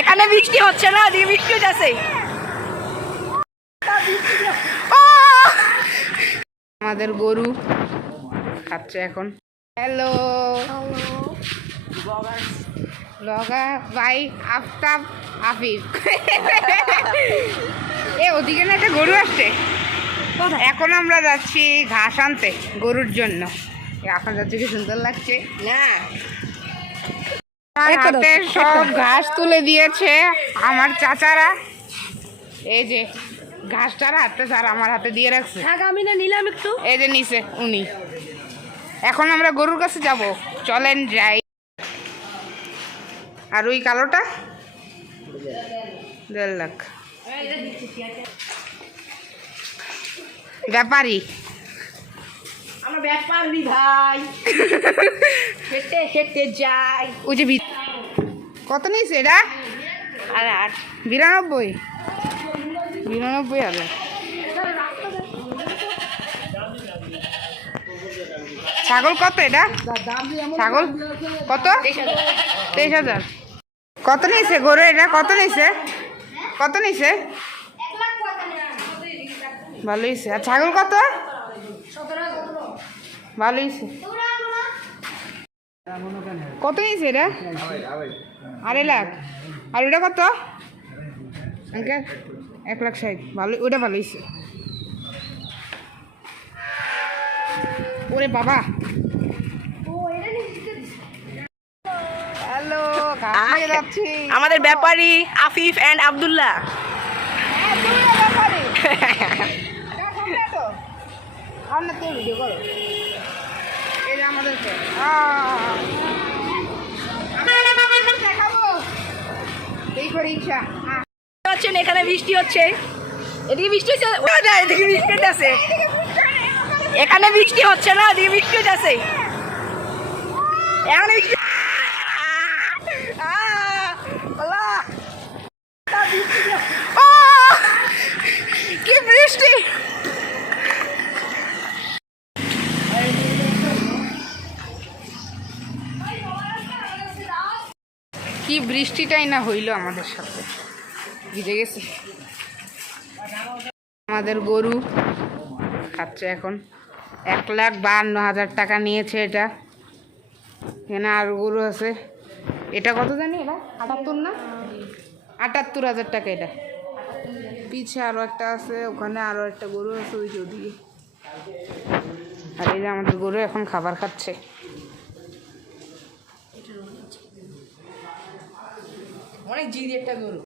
এখানে বৃষ্টি হচ্ছে না, ওদিকে বৃষ্টি হচ্ছে। আমাদের গরু খাচ্ছে এখন। হ্যালো ব্লগার ভাই আফতাব আফিফ। ওদিকে না একটা গরু আসছে। এখন আমরা যাচ্ছি ঘাস আনতে গরুর জন্য। এখন যাচ্ছি, কি সুন্দর লাগছে না। হাতে সব ঘাস তুলে দিয়েছে আমার চাচারা। এই যে ঘাসটার হাতে স্যার আমার হাতে দিয়ে রাখছে। আমি না নিলাম একটু, এই যে নিচে উনি। এখন আমরা গরুর কাছে যাব, চলেন যাই। আর ওই কালোটা 1.5 লাখ ব্যাপারী। আমার ব্যাপারী ভাই হেঁটে হেঁটে যাই। ওই যে কত নিয়েছে এটা? আর 92 হাজার। ছাগল কত এটা? ছাগল কত? 23,000। কত নিয়েছে গরু এটা? কত নিয়েছে? কত নিয়েছে? ভালো হয়েছে। আর ছাগল কত? ভালো হয়েছে। কত নিয়েছে এটা? 2.5 লাখ। আর ওটা কত? 1,60,000। ভালো, ওটা ভালো হয়েছে। ওরে বাবা, হ্যালো যাচ্ছি। আমাদের ব্যাপারী আফিফ এন্ড আব্দুল্লাহ। ভিডিও করো। এই যে আমাদের দেখাবো এই করে ইচ্ছা। এখানে বৃষ্টি হচ্ছে, এদিকে বৃষ্টি হচ্ছে, এদিকে বৃষ্টি হচ্ছে। এখানে বৃষ্টি হচ্ছে না, ওদিকে বৃষ্টি হচ্ছে। এখানে বৃষ্টি। কি বৃষ্টি! কি বৃষ্টিটাই না হইল আমাদের সাথে, ভিজে গেছে। আমাদের গরু খাচ্ছে এখন। 1,52,000 টাকা নিয়েছে এটা। এখানে আরো গরু আছে। এটা কত জানি? এটা 78 না? 78,000 টাকা এটা। পিছে আরো একটা আছে, ওখানে আরো একটা গরু আছে ওই যে ওদিকে। আর এই যে আমাদের গরু এখন খাবার খাচ্ছে। অনেক জিদি একটা গরু।